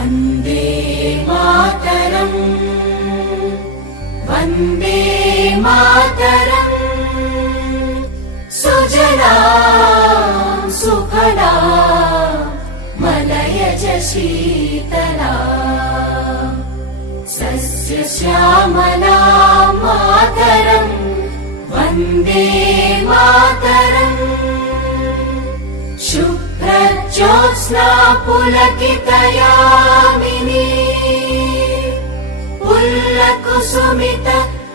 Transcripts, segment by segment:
वन्दे मातरम् वन्दे मातरम् सुजला सुफला मलयज शीतला सस्यश्यामला मातरम् वन्दे मातरम् शुभ्रज्योत्स्ना पुलकितयामिनी पुल्लकुसुमित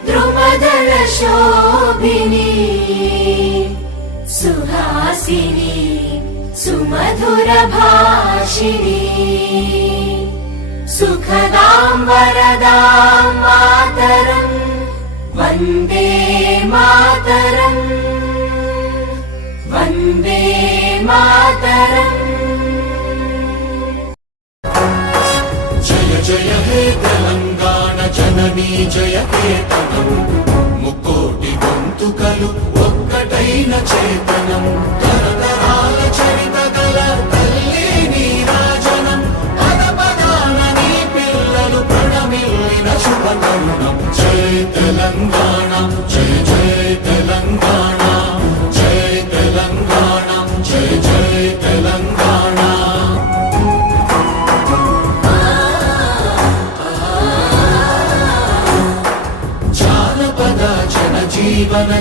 द्रुमदल शोभिनी सुहासिनी सुमधुर भाषिणी सुखदां वरदां मातरम् वन्दे मातरम् वन्दे मातरम्। जय जय हे तेलंगाण जननी जय केतनम् मुक्कोटि गొంతుకలు ఒక్కటైన చేతనం తరతరాల చరిత గల తల్లి నీరాజనం పద పదాన నీ పిల్లలు ప్రణమిల్లిన శుభతరుణం జై తెలంగాణ జయ జయ తెలంగాణ జై తెలంగాణ జయ జయ తెలంగాణ జానపద జన జీవన